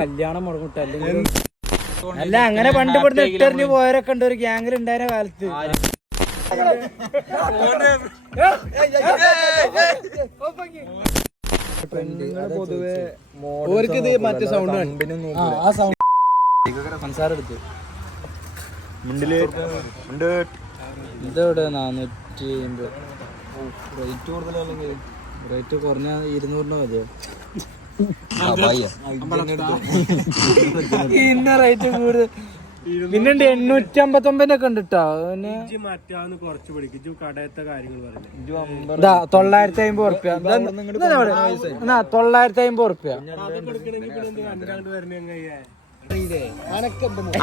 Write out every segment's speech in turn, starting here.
കല്യാണം മുടങ്ങിട്ട് അല്ല അങ്ങനെ പണ്ട് ഇവിടുന്ന് ഇട്ടെറിഞ്ഞ് പോയവരൊക്കെ ഉണ്ട് ഒരു ഗ്യാങ്ങിൽ ഉണ്ടായിരുന്ന കാലത്ത്. പൊതുവെ മറ്റേ സൗണ്ട് സംസാരം എടുത്ത് ഇതെവിടെ 450 റേറ്റ് കൂടുതലല്ലെങ്കിൽ റേറ്റ് കുറഞ്ഞ 200 മതിയോ? ഇന്ന റേറ്റ് കൂടുതൽ പിന്നെ 859 ഉണ്ട് കേട്ടോ. 950 ഉറുപ്പ്യ 950 ഉറുപ്പ്യ.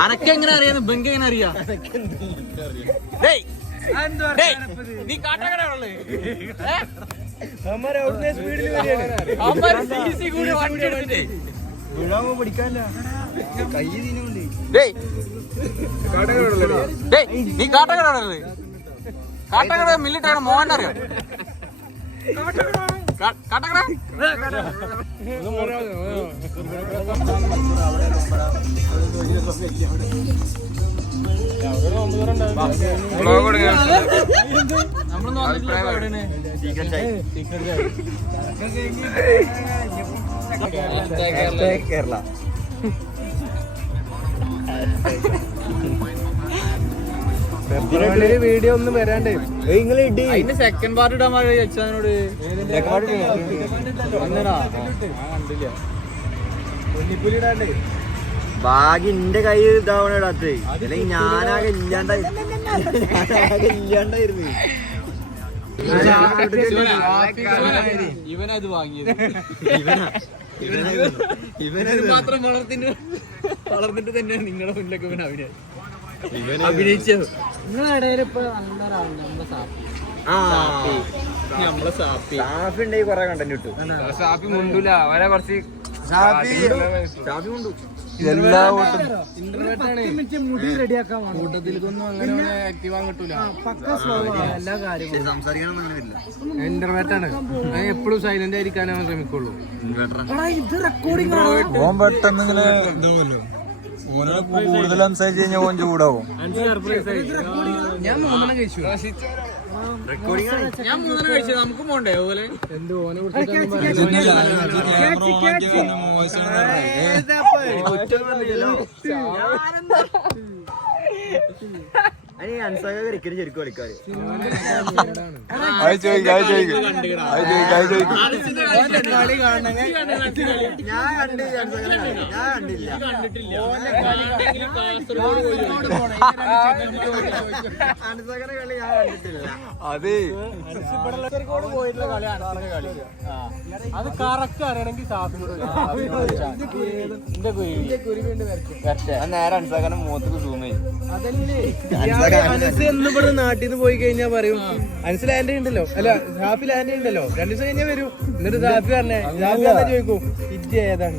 അനക്കെങ്ങനെ അറിയാന്ന് ബെങ്ക് എങ്ങനെ അറിയാ? നീ കാട്ടക്കടല്ലേ? കാട്ടക്കട മില്ലിട്ടാണ് മോഹൻ അറിയാം. കാട്ടക്കട കേരള വീഡിയോ ഒന്നും വരാണ്ട് സെക്കൻഡ് പാർട്ട് ഇടാൻ വെച്ചതിനോട് കണ്ടില്ല. ഭാഗ്യ എന്റെ കൈ ഇതാവണ ഇടാത്ത അല്ലെങ്കിൽ ഞാനാകെ ഇല്ലാണ്ടായിരുന്നു. ഇവനത് വാങ്ങിയത് ഇവനത് മാത്രം വളർന്നിട്ട് തന്നെ നിങ്ങളുടെ മുന്നിലൊക്കെ ഇവൻ അഭിനയിച്ചത്. നമ്മളെ സാപ്പി ഉണ്ടെങ്കിൽ കൊറേ കണ്ടന്റ് കിട്ടും. സാപ്പി മുണ്ടൂല അവരെ കുറച്ച് സാപ്പി മുണ്ടു എല്ലാ കൂട്ടത്തിലേക്കൊന്നും അങ്ങനെ ആക്റ്റീവ് ആകാൻ കിട്ടൂല. എല്ലാ കാര്യങ്ങളും സംസാരിക്കാനൊന്നും ഇന്റർനെറ്റാണ്. എപ്പോഴും സൈലന്റ് ആയിരിക്കാനാണ് ശ്രമിക്കുള്ളൂ. പെട്ടെന്ന് ഇങ്ങനെ ഇതാവുമല്ലോ. കൂടുതൽ സംസാരിച്ച് കഴിഞ്ഞാൽ ഓൻ ചൂടാവും. ഞാൻ 3 കഴിച്ചു. ഞാൻ 3 കഴിച്ചു. നമുക്ക് പോണ്ടേ അതുപോലെ ക്രിക്കറ്റ് ശരിക്കും കളിക്കാറ്. അതെ അത് കറക്റ്റ് അറിയണമെങ്കിൽ നേരെ അൻസാഖാനെ മുഖത്തേക്ക് സൂം ചെയ്യും. എന്നിവിടെ നാട്ടിൽ നിന്ന് പോയി കഴിഞ്ഞാൽ പറയും അൻസ് ലാൻഡ് ഉണ്ടല്ലോ, അല്ല ഹാപ്പി ലാൻഡ് ഉണ്ടല്ലോ, 2 ദിവസം കഴിഞ്ഞാൽ വരും. എന്നിട്ട് ഹാപ്പി പറഞ്ഞേ ഹാപ്പി വന്നാ ചോദിക്കും ഇജ്ജ് ഏതാണ്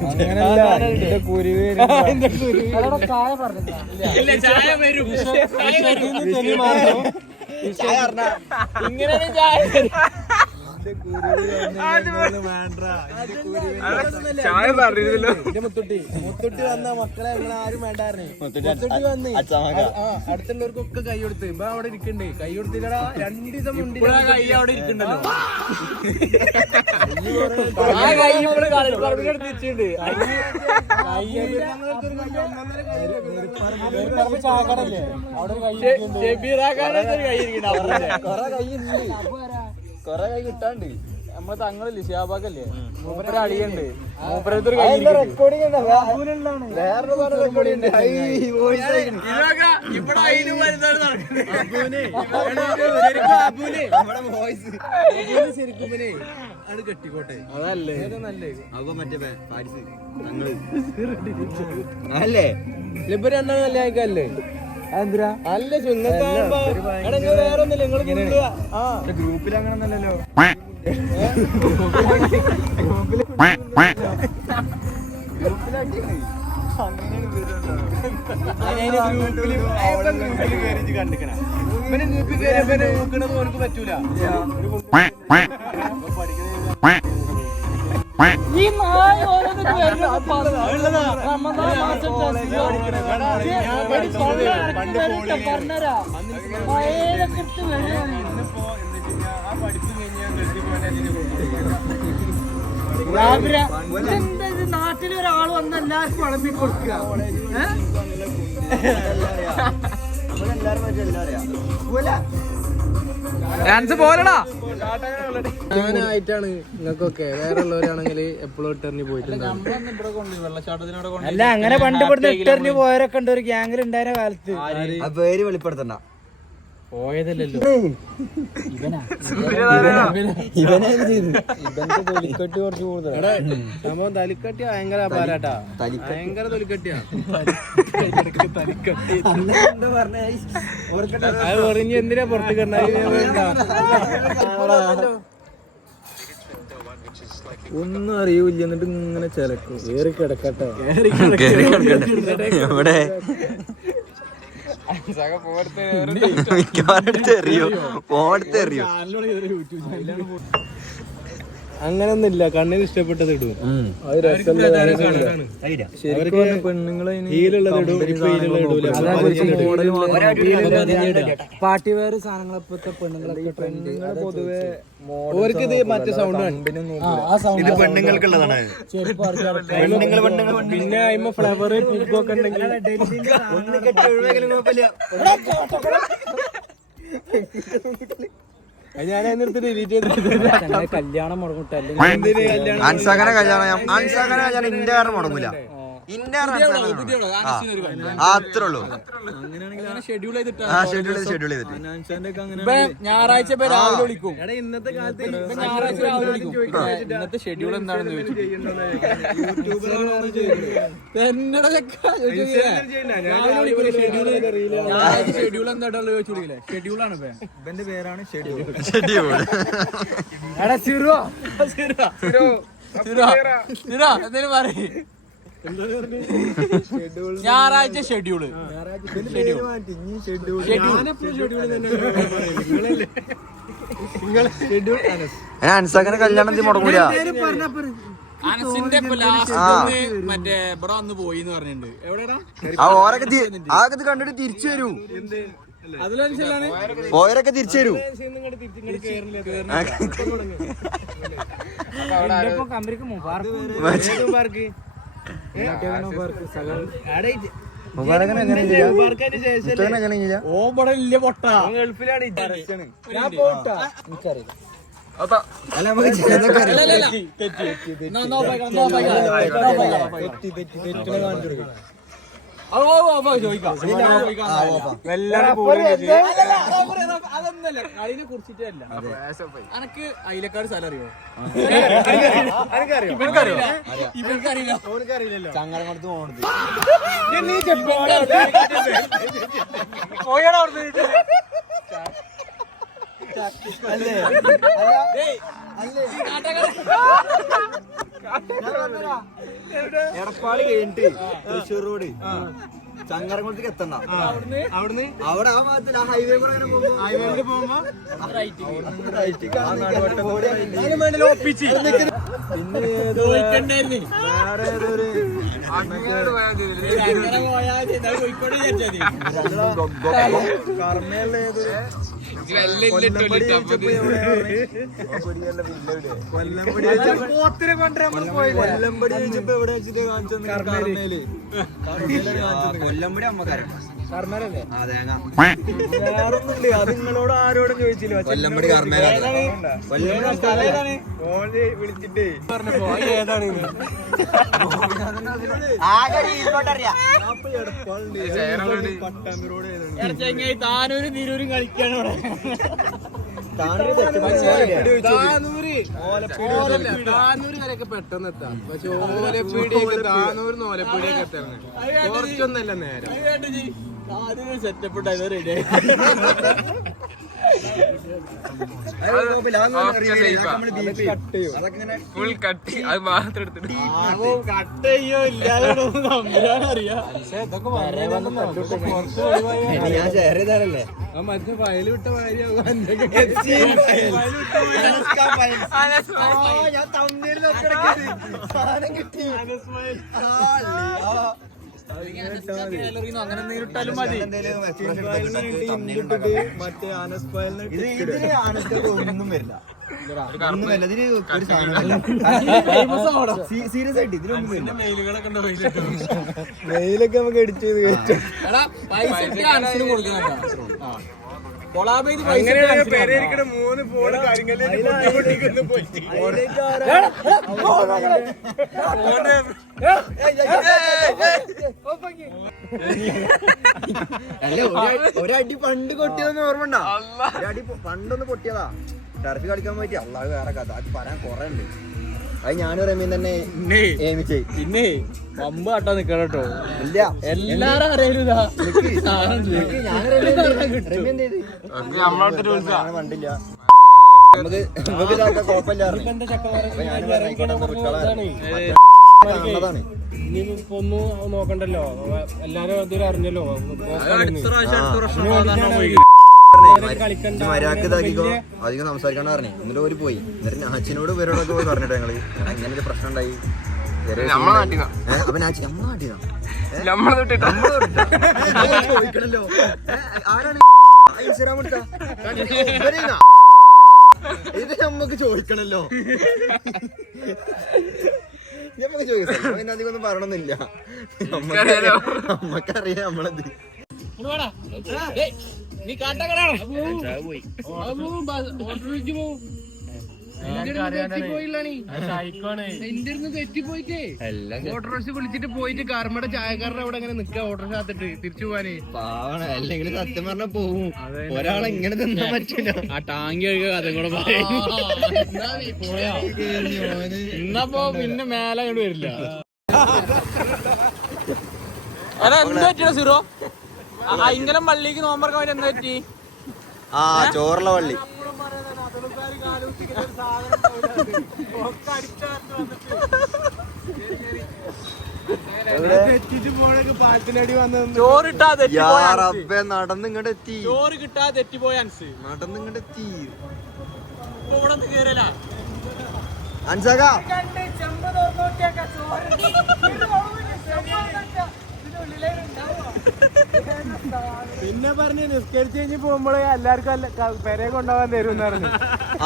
മുത്തുട്ടി വന്ന മക്കളെ ആരും വേണ്ടായിരുന്നു. മുത്തുട്ടി വന്ന് അടുത്തുള്ളവർക്കൊക്കെ കൈ കൊടുത്ത് ഇപ്പൊ അവിടെ ഇരിക്കണ്ടേ. കൈ കൊടുത്തില്ലടാ 2 ദിവസം മുന്നേ കൈ അവിടെ ഇരിക്കണ്ടല്ലോ. കൊറേ കൈ കിട്ടാണ്ട്. നമ്മളെ തങ്ങളില്ലേ ഷിയാബാക്കല്ലേ, മൂപ്പര അടിയുണ്ട്. മൂപ്പരത്തൊരു റെക്കോർഡിംഗ് ശരിക്കുമ്പനെ അത് കെട്ടിക്കോട്ടെ. അതല്ലേ നല്ലേ. അപ്പൊ മറ്റേ അല്ലേ ഇപ്പൊ 2 കല്യാണിക്കല്ലേ എന്തിനാ അല്ല ചുന്നത്താകുമ്പോ വേറെ ഒന്നുമില്ല. നിങ്ങള് ഗ്രൂപ്പിൽ അങ്ങനെ ഒന്നല്ലല്ലോ. കണ്ടിക്കണ ഗ്രൂപ്പിൽ കയറിയപ്പോ നോക്കണത് ഓർക്ക് പറ്റൂല. ഈ നായ ഓരോന്നിട്ട് റമദാൻ മാസം പറഞ്ഞരാ പഴയതൊക്കെ നാട്ടിലൊരാൾ വന്ന് എല്ലാവർക്കും വിളമ്പി കൊടുക്കുക. ഞാനായിട്ടാണ് നിങ്ങൾക്കൊക്കെ വേറെ ഉള്ളവരാണെങ്കിൽ എപ്പോഴും ഇട്ടെറിഞ്ഞ് പോയിട്ടുണ്ടാവും. അല്ല അങ്ങനെ പണ്ട് ഇവിടുന്ന് ഇട്ടെറിഞ്ഞ് പോയവരൊക്കെ ഉണ്ട് ഒരു ഗ്യാങ്ങിൽ ഉണ്ടായ കാലത്ത്. പേര് വെളിപ്പെടുത്തണ്ട. പോയതല്ലല്ലോ തൊലിക്കട്ടി കുറച്ച് കൂടുതൽ സംഭവം. തലിക്കട്ടി ഭയങ്കര അപാരാട്ടാ, ഭയങ്കര തൊലിക്കട്ടിയാ. അത് പറഞ്ഞ് എന്തിനാ പുറത്ത് കണ്ട ഒന്നും അറിയൂല്ല. എന്നിട്ട് ഇങ്ങനെ ചിലക്കും. കേറി കിടക്കട്ടെ എവിടെ അങ്ങനൊന്നും ഇല്ല. കണ്ണിന് ഇഷ്ടപ്പെട്ടത് ഇടും. അത് രസമുള്ള പെണ്ണുങ്ങളെ പാർട്ടി വെയർ സാധനങ്ങളെ പെണ്ണുങ്ങളൊക്കെ പൊതുവെ ഓർക്കിത് മറ്റേ സൗണ്ട് ഇത് പെണ്ണുങ്ങൾക്കുള്ളതാണ്. പിന്നെ അതിമ്മ ഫ്ലവർ പൂക്കൊക്കെ ഉണ്ടെങ്കിൽ ഞാൻ നിർത്തി ഡിലീറ്റ് ചെയ്ത് കല്യാണം മുടങ്ങിട്ടല്ലേ അൻസാഖാനെ കല്യാണം ഇന്ത്യ കാരണം മുടങ്ങൂല. അത്രേ ഉള്ളൂ. ഷെഡ്യൂൾ ചെയ്തിട്ട് ഞായറാഴ്ച രാവിലെ വിളിക്കും. ഇന്നത്തെ കാലത്ത് ഞായറാഴ്ച രാവിലെ വിളിക്കും. ഇന്നത്തെ ഷെഡ്യൂൾ എന്താണെന്ന് ചോദിച്ചു. ഷെഡ്യൂൾ എന്തായിട്ടുള്ള ചോദിച്ചില്ലേ? ഷെഡ്യൂളാണ് ഇവന്റെ പേരാണ് ഷെഡ്യൂൾ. എന്തേലും പറയേ. ഞായറാഴ്ച ഷെഡ്യൂള് അൻസാഖാനെ കല്യാണം മുടങ്ങൂല. അനസിന്റെ മറ്റേ ഇവിടെ വന്ന് പോയി എന്ന് പറഞ്ഞിട്ടുണ്ട്. എവിടെയാ ആകെ കണ്ടിട്ട് തിരിച്ചു വരൂ. പോയവരൊക്കെ തിരിച്ചു വരൂ. അതൊന്നല്ല കളിനെ കുറിച്ചിട്ടല്ല. അനക്ക് അയിലക്കാട് സ്ഥലം അറിയോ? ഇവർക്കറിയില്ലല്ലോ. ചങ്ങരംകുളത്ത് പോകണത് എടപ്പാളി കഴിഞ്ഞിട്ട് തൃശ്ശൂർ റോഡ് ചങ്ങരംകുളത്തേക്ക് എത്തണ്ട. അവിടെ ആ ഭാഗത്ത് ഹൈവേ കൂടെ പോകുമ്പോ കൊല്ലമ്പടി അമ്മക്കാരാണ്. വേറൊന്നുണ്ട്. അത് നിങ്ങളോട് ആരോടും ചോദിച്ചില്ല. കൊല്ലമ്പടി വിളിച്ചിട്ടേ പറഞ്ഞപ്പോ ഏതാണ് താനൂരും തിരൂരും കളിക്കാണ് അവിടെ. താനൂര് വരെയൊക്കെ പെട്ടെന്ന് എത്താം. പക്ഷെ ഓലപ്പീടിയൊക്കെ താനൂരിന്ന് ഓലപ്പീടിയൊക്കെ എത്തണം. കുറച്ചൊന്നല്ല നേരം. സെറ്റപ്പ് ഉണ്ടായത് റെഡി. ഫുൾ കട്ട് അത് മാത്രം എടുത്തിട്ട് ഞാൻ ഷെയർ ചെയ്താലല്ലേ മറ്റേ ഫയൽ വിട്ട മാതിരിയാവും ഞാൻ തമ്മിൽ സാധനം കിട്ടി അങ്ങനെ എന്തെങ്കിലും ഇട്ടാലും മതി. മറ്റേ ഇതിന് ആനസ്കൊക്കെ ഒന്നും വരില്ല. ഒന്നും വരില്ല. ഇതിന് ഒരു സാധനം സീരിയസ് ആയിട്ട് ഇതിനൊന്നും വരില്ല. മെയിലൊക്കെ നമുക്ക് എഡിറ്റ് ചെയ്ത് കയറ്റും. പെരയിരിക്കണ 3 ഫോൺ കാര്യങ്ങളിൽ അല്ല ഒരടി പണ്ട് പൊട്ടിയതെന്ന് ഓർമ്മ ഒരടി പണ്ടൊന്ന് പൊട്ടിയതാ. ടർഫ് കളിക്കാൻ പോയിട്ട് അള്ളാഹ് വേറെ കഥ അത് പറയാൻ കൊറേ ഉണ്ട്. അത് ഞാനും റമീൻ തന്നെ ഏമിച്ചേ. പിന്നെ പമ്പ് കാട്ടാ നിക്കണം കേട്ടോ. ഇല്ല എല്ലാരും അറിയരുതാ വണ്ടില്ല നമുക്ക് ഇതാക്കാൻ കുഴപ്പമില്ല. ഒന്നും നോക്കണ്ടല്ലോ, എല്ലാരും ഇതിലും അറിഞ്ഞല്ലോ. മര്യാദക്ക് ഇതാക്കിക്കോ, അധികം സംസാരിക്കാണ്ട് പറഞ്ഞു. എന്നിട്ട് ഓര് പോയി. എന്നിട്ട് നാച്ചിനോട് ഇവരോടൊക്കെ പോയി പറഞ്ഞിട്ട് ഞങ്ങള് ഇങ്ങനെ ഒരു പ്രശ്നം ഉണ്ടായി. അപ്പൊ നാച്ചി നമ്മളെ നാട്ടിന്നാ ചോദിക്കണല്ലോ ആരാണ് ഇൻസ്റ്റാഗ്രാം എടുത്ത ഇത് നമ്മക്ക് ചോദിക്കണല്ലോ. നമുക്ക് ചോദിക്കാം. പിന്നെ അധികം ഒന്നും പറയണമെന്നില്ല. നമ്മക്കറിയാം നമ്മളത്. ഓട്ടോറിക്ഷ വിളിച്ചിട്ട് പോയിട്ട് കാർമയുടെ ചായക്കാരനെ അവിടെ അങ്ങനെ നിക്ക ഓട്ടോറിക്ഷ കാത്തിട്ട് തിരിച്ചു പോവാനേ. പാവണ അല്ലെങ്കിൽ സത്യം പറഞ്ഞ പോവും. ഒരാളെ ഇങ്ങനെ തിന്നാൻ പറ്റൂല. ആ ടാങ്കി ഒഴുക കഥ കൂടെ ഇന്നപ്പോ പിന്നെ മേലെ അങ്ങോട്ട് വരില്ല. എന്താ പറ്റിയോ സീറോ? ഇങ്ങനെ പള്ളിക്ക് നോമ്പറക്കാൻ വേണ്ടി എന്താ പറ്റി? ആ ചോറുള്ള പള്ളി ചോറിട്ടാ നടന്ന് ഇങ്ങോട്ട് എത്തി. ചോറ് കിട്ടാ തെറ്റിപ്പോയ അൻസ് നടന്ന് ഇങ്ങോട്ട് എത്തി. ഇവിടെ കേറിയല്ല അൻസാക പിന്നെ പറഞ്ഞ് നിസ്കരിച്ച് കഴിഞ്ഞ് പോകുമ്പോഴേ എല്ലാവർക്കും പെരയെ കൊണ്ടുപോകാൻ തരും പറഞ്ഞു.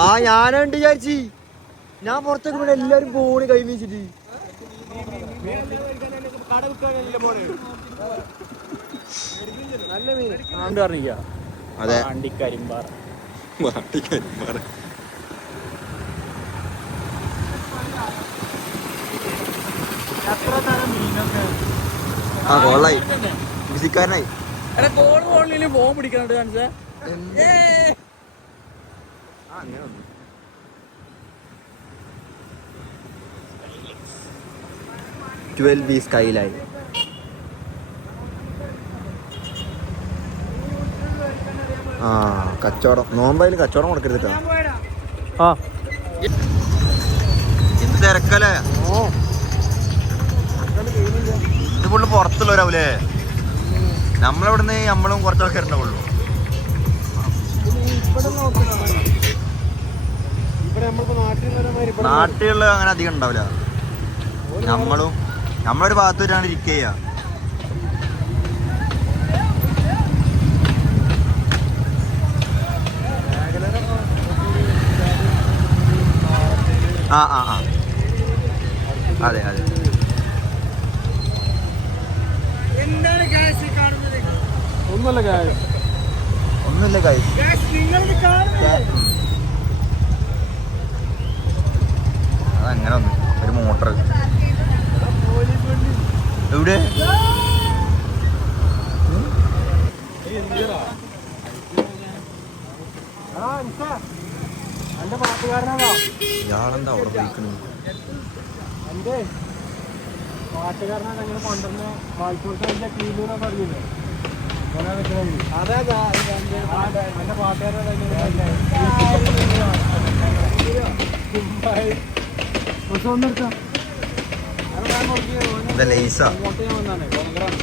ആ ഞാനുണ്ട് വിചാരിച്ചി. ഞാൻ പുറത്തേക്ക് ഇവിടെ എല്ലാരും പോണി കൈ വീശിട്ട്. കട വിൽക്കാനല്ലേ പോണേ. നല്ല മീൻ പറഞ്ഞില്ല. അതെ വണ്ടിക്കരിമ്പാറ ആ കോളായി മ്യൂസിക്കാരനായി. കോളില് ഫോൺ പിടിക്കാനുണ്ട് കാണിച്ചേ. അങ്ങനെ ഒന്നും 12B സ്കൈലൈൻ. ആ കച്ചവടം നോമ്പായാലും കച്ചവടം കൊടുക്കരുത്. ആ ഇത് തിരക്കല്ലേ. ഇത് ഫുള്ള് പുറത്തുള്ളവരാവൂലേ. നമ്മളിവിടുന്ന് നമ്മളും കുറച്ച് ആൾക്കാരുണ്ടാവുള്ളൂ. നാട്ടിലുള്ള അങ്ങനെ അധികം ഉണ്ടാവില്ല. നമ്മളൊരു ഭാഗത്ത് വരാണ് ഇരിക്കുക. ആ ആ ആ അതെ അതെ. ഒന്നുമില്ല കാര്യം. അതങ്ങനെ ഒന്ന് ഒരു മോട്ടർ എവിടെ ഇയാളെന്താ അവിടെ പോയിക്കണു. പാട്ടുകാരനാണ് അങ്ങനെ കൊണ്ടുവന്ന പാൽപ്പൂർക്കാരുടെ കീഴിലൂടെ പറഞ്ഞില്ലേ.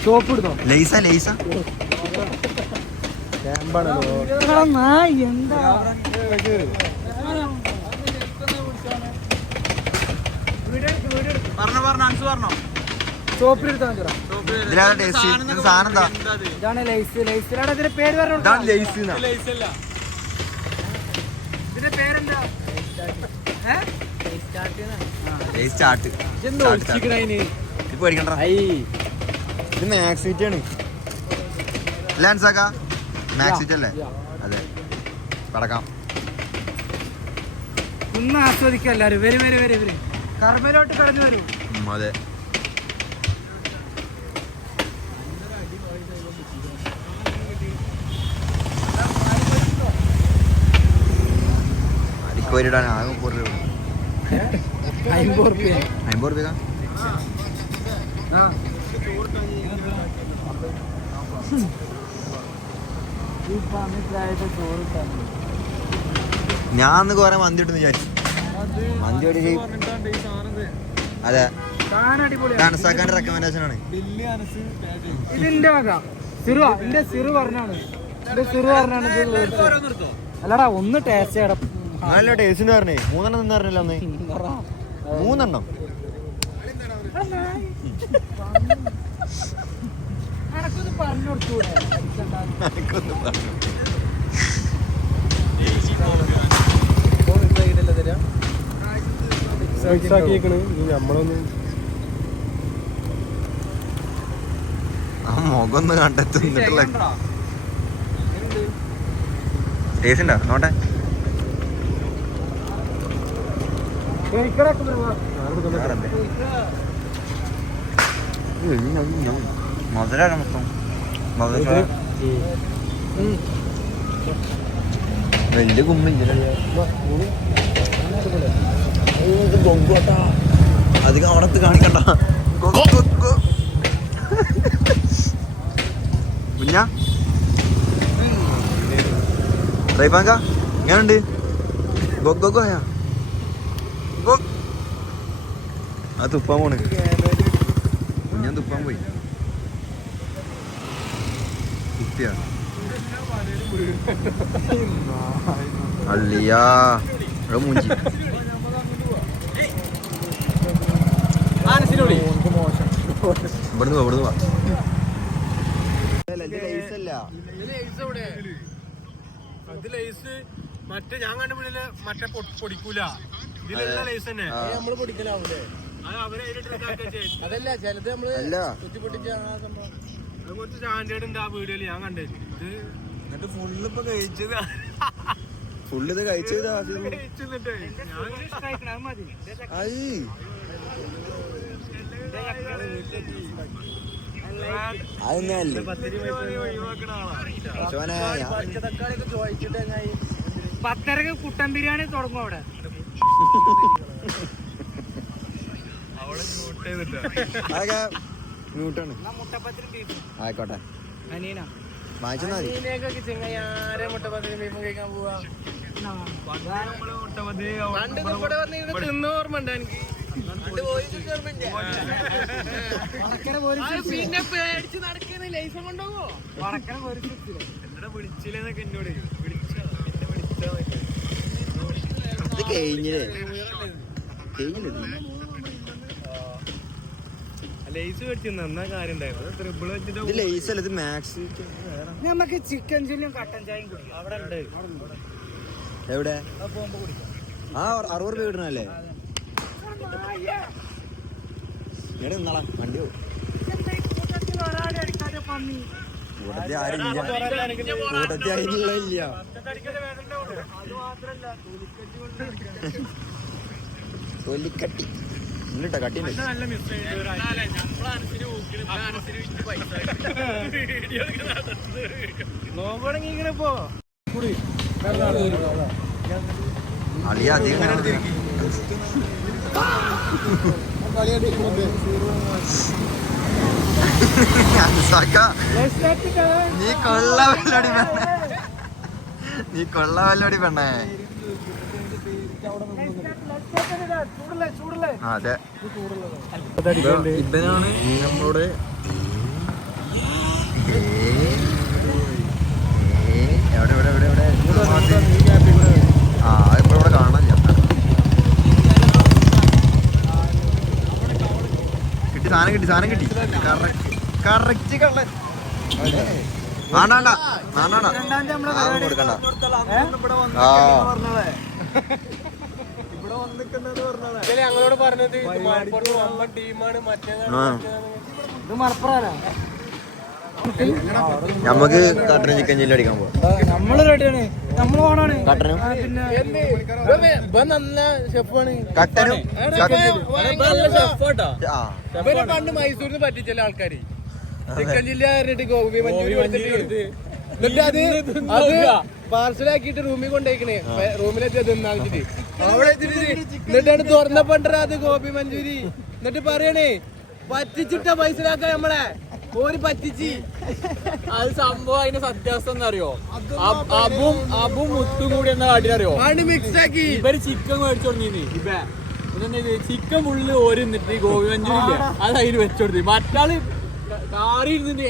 സോപ്പ് എടുത്തോ ലൈസ എന്താ സോപ്പ് എടുത്താ സാധനം എന്താ ഇതാണ് ലൈസ് ലൈസിലാണ് ഇതിന്റെ പേര് പറഞ്ഞു ഇതാണ് ലൈസ് ഇതിന്റെ പേരെന്താ ലൈസ് ചാട്ട് ഇത് പേടിക്കണ്ട ഇത് മാക്സിറ്റ് ആണ് ലാൻസാക്ക മാക്സിറ്റ് അല്ലേ അതെ കടക്കാം ഒന്ന് ആസ്വദിക്കുക എല്ലാവരും വരും കർമ്മയിലോട്ട് കടന്നു വരും അതെ അരിക്കോരിടാൻ ആകെ 50 രൂപ ഞാൻ അന്ന് കുറെ മന്തി ഇട്ടെന്ന് വിചാരിച്ചു മന്തി ഓടി അതെ അനസാക്കാന്റെ റെക്കമെൻഡേഷൻ ആണ് ഇതിന്റെ വക സിറു പറഞ്ഞാണ് അല്ലടാ ഒന്ന് ടേസ്റ്റ് ചെയ്യണം നല്ല ടേസ്റ്റ് പറഞ്ഞേ 3 എണ്ണം നിന്ന് പറഞ്ഞില്ല അന്ന് 3 എണ്ണം പറഞ്ഞു കൊടുത്തൂടെ ആ മുഖം കണ്ടെത്തുന്നിട്ടുള്ള ടേസ്റ്റ് ഉണ്ടോ നോട്ടെ മധുര മൊത്തം വലിയ കുമ്പില്ല അധികം അവിടത്ത് കാണിക്കണ്ട കുഞ്ഞാ റൈഫാങ്ക എങ്ങനുണ്ട് ഗൊഗോയാ ആ തുപ്പാൻ പോണ് കുഞ്ഞാൻ തുപ്പാൻ പോയി തുപ്പിയാ അല്ലിയാ മൂഞ്ചി ഇവിടുന്ന് വാ മറ്റേ ഞാൻ കണ്ടുപിടിയില് മറ്റേ പൊടിക്കൂല ഇതിലുള്ള ലൈസ് തന്നെ നമ്മള് പൊടിക്കലാവൂലേ അതല്ല ചിലത് നമ്മള് കുത്തി പൊട്ടിച്ച് അത് കുറച്ച് സ്റ്റാൻഡേർഡ് ഉണ്ട് ആ വീഡിയോയില് ഞാൻ കണ്ടേ ഇത് എന്നിട്ട് ഫുള്ള് ഇപ്പൊ കഴിച്ചത് ഫുള്ള് ഇത് കഴിച്ചതാ പത്തരക്ക് കുട്ടൻ ബിരിയാണി തുടങ്ങും അവിടെ ആയിക്കോട്ടെ അനീന വാങ്ങിച്ചാ മുട്ടപ്പത്തിരി ബീഫും കഴിക്കാൻ പോവാ തിന്നോർമ്മണ്ട എനിക്ക് പിന്നെ പേടിച്ച് നടക്കുന്ന ലൈഫ് കൊണ്ടുപോകോ വിളിച്ചില്ലെന്നൊക്കെ എന്നോട് ലൈസ് മേടിച്ചു എന്നാ കാര്യം ഉണ്ടായിരുന്നു ട്രിപ്പിൾ വെച്ചിട്ട് നമുക്ക് ചിക്കൻ ചില്ലും കട്ടൻ ചായയും കുടിക്കും അവിടെ ഉണ്ട് എവിടെ പോകുമ്പോ കുടിക്കാം ആ 60 രൂപ കിട്ടണല്ലേ നിന്നാളാ വണ്ടി കൂട്ടത്തിൽ ആരില്ല തൊലിക്കട്ടി ഇന്നിട്ടാ കട്ടി നോക്കണെങ്കിൽ പോ അളിയ അധികം നീ കൊള്ളവല്ലോടി പെണ്ണേ, നീ കൊള്ളവല്ലോടി പെണ്ണേ. അതെ, ഇവനാണ് നമ്മളോട് എവിടെ എവിടെ എവിടെ എവിടെ ആ ഇപ്പൊ ഇവിടെ കാണാനില്ല. കിട്ടി, സാധനം കിട്ടി, സാധനം കിട്ടി. കറക്റ്റ് കള്ളൻ. വേണ്ട കൊടുക്കണ്ട. ഞങ്ങളോട് പറഞ്ഞത് ടീമാണ് മറ്റേ നമുക്ക് കട്ടനും ചിക്കൻ ചില്ലി അടിക്കാൻ പോവാം. നമ്മള് റെഡിയാണ്, നമ്മള് ഓണാണ്. കട്ടനും നല്ല ഷെഫാണ്. കട്ടനും പണ്ട് മൈസൂരിന്ന് പറ്റിച്ചല്ലേ ആൾക്കാര് ചിക്കൻ ചില്ലി പറഞ്ഞിട്ട് ഗോപി മഞ്ചൂരി കൊടുത്തിട്ട് എന്നിട്ട് അത് പാർസലാക്കിട്ട് റൂമിൽ കൊണ്ടുപോയിക്കണേ. റൂമിലെത്തി തിന്നാച്ചിട്ട് അവിടെ എന്നിട്ടാണ് തുറന്നപ്പണ്ട അത് ഗോപി മഞ്ചൂരി. എന്നിട്ട് പറയണേ പറ്റിച്ചിട്ട പൈസലാക്കാൻ നമ്മളെ ഓര് പറ്റിച്ച്. അത് സംഭവം അതിന്റെ സത്യാവസ്ഥ എന്താ അറിയോ? അബും മുത്തും കൂടി എന്താ കാട്ടിനറിയോ? മിക്സ് ആക്കി ഇവര് ചിക്കൻ മേടിച്ചു തുടങ്ങി. ചിക്കൻ ഫുള്ള് ഓര് നിന്നിട്ട് ഗോപി മഞ്ചൂരില്ല അത് അതിന് വെച്ചോടുത്തി. മറ്റാള് കാറി ഇരുന്നിട്ട്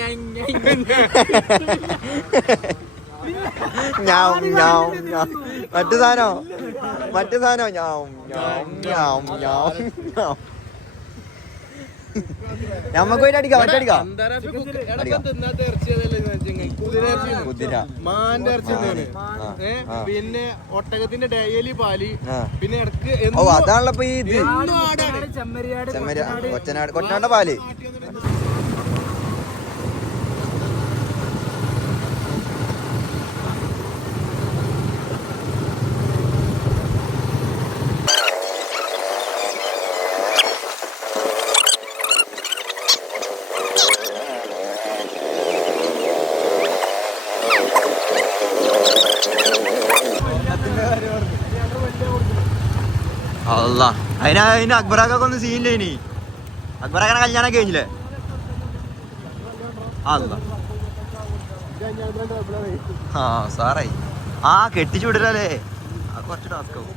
മറ്റു സാധനോ ഞമ്മക്ക് പോയിട്ട് അടിക്കാം, മറ്റടിക്കാം. കുതിര, മാന്റെ ഇറച്ചി, പിന്നെ ഒട്ടകത്തിന്റെ ഡയലി പാല്, പിന്നെ ഇടക്ക് ഓ അതാണല്ലോ ഇപ്പൊ ഈ ഇത് കൊറ്റനാട് പാല്. അല്ല അതിന് അക്ബറാക്കൊക്കെ ഒന്നും സീനില്ല. ഇനി അക്ബറാക്കാനെ കല്യാണം കഴിഞ്ഞില്ലേ? അല്ല ആ സാറായി ആ കെട്ടിച്ചു വിടലേ, അത് കുറച്ച് ടാസ്ക് ആവും.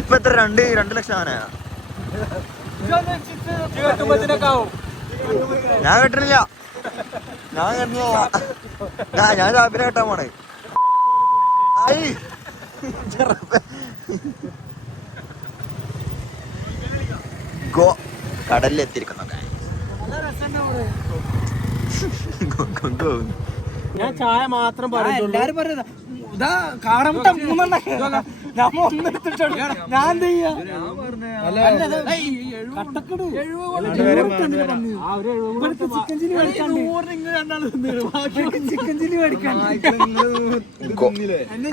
ഇപ്പൊ എത്ര 2 ലക്ഷം ആന? ഞാൻ കെട്ടണില്ല, ഞാൻ സാബിനെ കെട്ടാൻ പോണേ. കടലിലെത്തിയിരിക്കുന്നു. ഞാൻ ചായ മാത്രം എല്ലാരും പറയുന്നത് ഇതാ കാടമുട്ട 3 നമ്മ ഒന്നെടുത്തിട്ടുണ്ട്. ഞാൻ എന്ത് ചെയ്യാ? ചിക്കൻ ചില്ലി മേടിക്കാൻ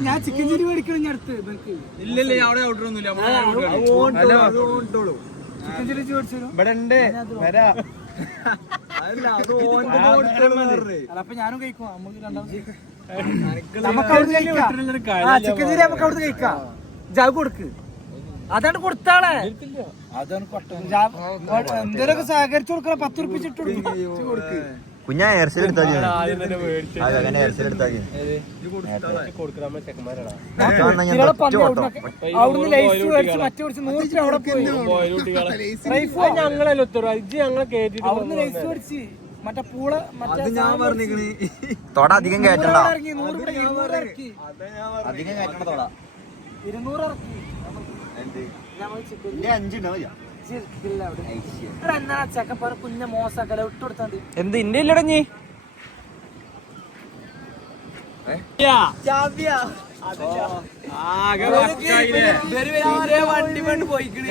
ഞാൻ ചിക്കൻ ചില്ലി മേടിക്കണം. ഞാൻ അടുത്ത് ഇല്ലല്ലേ അവിടെ ഓർഡർ ഒന്നുമില്ല. ചിക്കൻ ചില്ലി മേടിച്ചു ഇവിടെ ഉണ്ട് വരാ. അപ്പൊ ഞാനും കഴിക്കും. നമുക്ക് അവിടുന്ന് കഴിക്കാം. ചിക്കൻ ചില്ലി നമുക്ക് അവിടുന്ന് കഴിക്കാം. ജാഗ് കൊടുക്ക്, അതാണ് കൊടുത്താളെ. എന്തേലൊക്കെ സഹകരിച്ചു കൊടുക്കണം. 10 ഉറുപ്പിക ഇട്ട് കൊടുക്ക്. കുഞ്ഞാ ഹെയർസ്റ്റൈൽ എടുത്താൽ അവിടുന്ന് ലൈസ് മേടിച്ച് മറ്റേ മേടിച്ച് 100 അവിടെ പോയി. ഞങ്ങളല്ലോ ഞങ്ങളെ കേട്ടിട്ട് അവിടുന്ന് ലൈസ് മേടിച്ച് മറ്റേ പൂള ഞാൻ പറഞ്ഞിരിക്കണേ തൊട അധികം കയറ്റണ്ട. 200 ഇറക്കി. അധികം കയറ്റണ്ട തൊട 200 ഇറക്കി. ചെക്കപ്പാറ കുഞ്ഞ മോശക്കല ഇട്ട് കൊടുത്താ മതി. എന്ത് ഇന്റെ ഇല്ലടഞ്ഞി വണ്ടി കൊണ്ട് പോയിക്കണേ.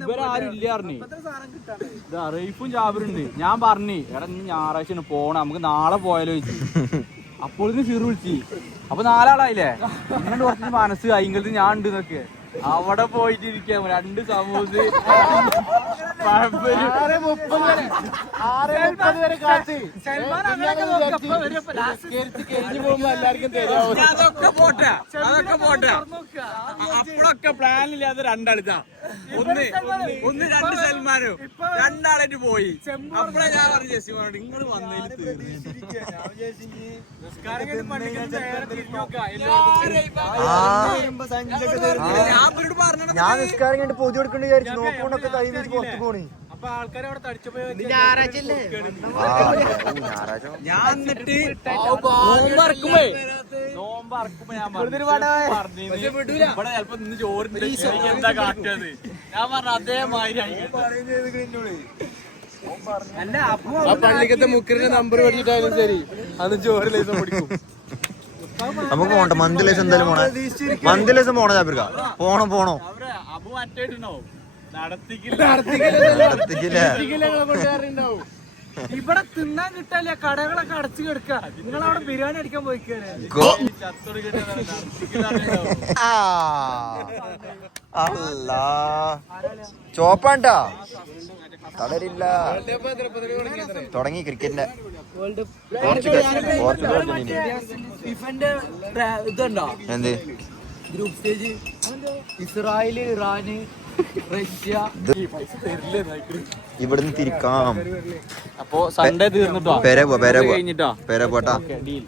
ഇവരാരും ഇല്ല പറഞ്ഞു. റീഫും ജാബിറുണ്ട്. ഞാൻ പറഞ്ഞു എടാ നീ ഞായറാഴ്ച പോണം, നമുക്ക് നാളെ പോയാലോ ചോദിച്ചു. അപ്പോൾ ഇത് ചെറു വിളിച്ചു. അപ്പൊ 4 ആളായില്ലേ. ഇങ്ങനെ കുറച്ച് മനസ്സ് അയിങ്കലത്ത് ഞാൻ ഉണ്ട് എന്നൊക്കെ അവിടെ പോയിട്ട് ഇരിക്കാം. 2 സമൂസ 6:30 വരെ കാത്ത് കഴിഞ്ഞു പോകുമ്പോ എല്ലാവർക്കും തരാം. അതൊക്കെ പോട്ടെ അപ്പോഴൊക്കെ പ്ലാനില്ലാതെ രണ്ടാളിതാ ഒന്ന് 2 സൽമാനും 2 ആളായിട്ട് പോയി. അപ്പഴേ ഞാൻ പറഞ്ഞു ജെസ്സിമാനോട് ഇങ്ങള് വന്നതിൽ ഞാൻ നിസ്കാരം കണ്ട് പൊതി കൊടുക്കേണ്ടി വിചാരിച്ചു. നോക്കൊണ്ടൊക്കെ കൈ വെച്ച് പുറത്ത് പോണേ. അപ്പൊ ആൾക്കാരെ അവിടെ തടിച്ചപ്പോ ഞാൻ എന്നിട്ട് നോമ്പറക്കുമ്പോ ഞാൻ ഇവിടെ ചിലപ്പോ ഇന്ന് ചോറിന് എന്താ കാട്ടത് ഞാൻ പറഞ്ഞു അതേമാതിരി ആ പള്ളിക്കത്തെ മുക്കറിന്റെ നമ്പർ മേടിച്ചിട്ടായാലും ശരി അത് ചോറ് ലൈസം പിടിക്കും. നമുക്ക് പോണ്ട മന്തിലേസം എന്തായാലും പോണേ. മന്തിലേസം പോണോ ജാബിർക്ക? പോണോ അവരെ അപ്പൊ മറ്റേട്ടുണ്ടാവും നടത്തിക്കില്ല ഇവിടെ തിന്നാൻ കിട്ടാല്ല, കടകളൊക്കെ അടച്ചു കിടക്കുക. നിങ്ങളവിടെ ബിരിയാണി അടിക്കാൻ പോയിക്കാണ്. ചോപ്പാണ്ടാ തളരില്ല. തുടങ്ങി ക്രിക്കറ്റിന്റെ ഇതുണ്ടോ എന്ത് ഗ്രൂപ്പ് സ്റ്റേജ് ഇസ്രായേല് ഇറാന് റഷ്യ ഇവിടുന്ന് തിരിക്കാം. അപ്പൊ സൺഡേ തീർന്നിട്ടോ പെരെ കഴിഞ്ഞിട്ടോ പോട്ടാ. ഡീൽ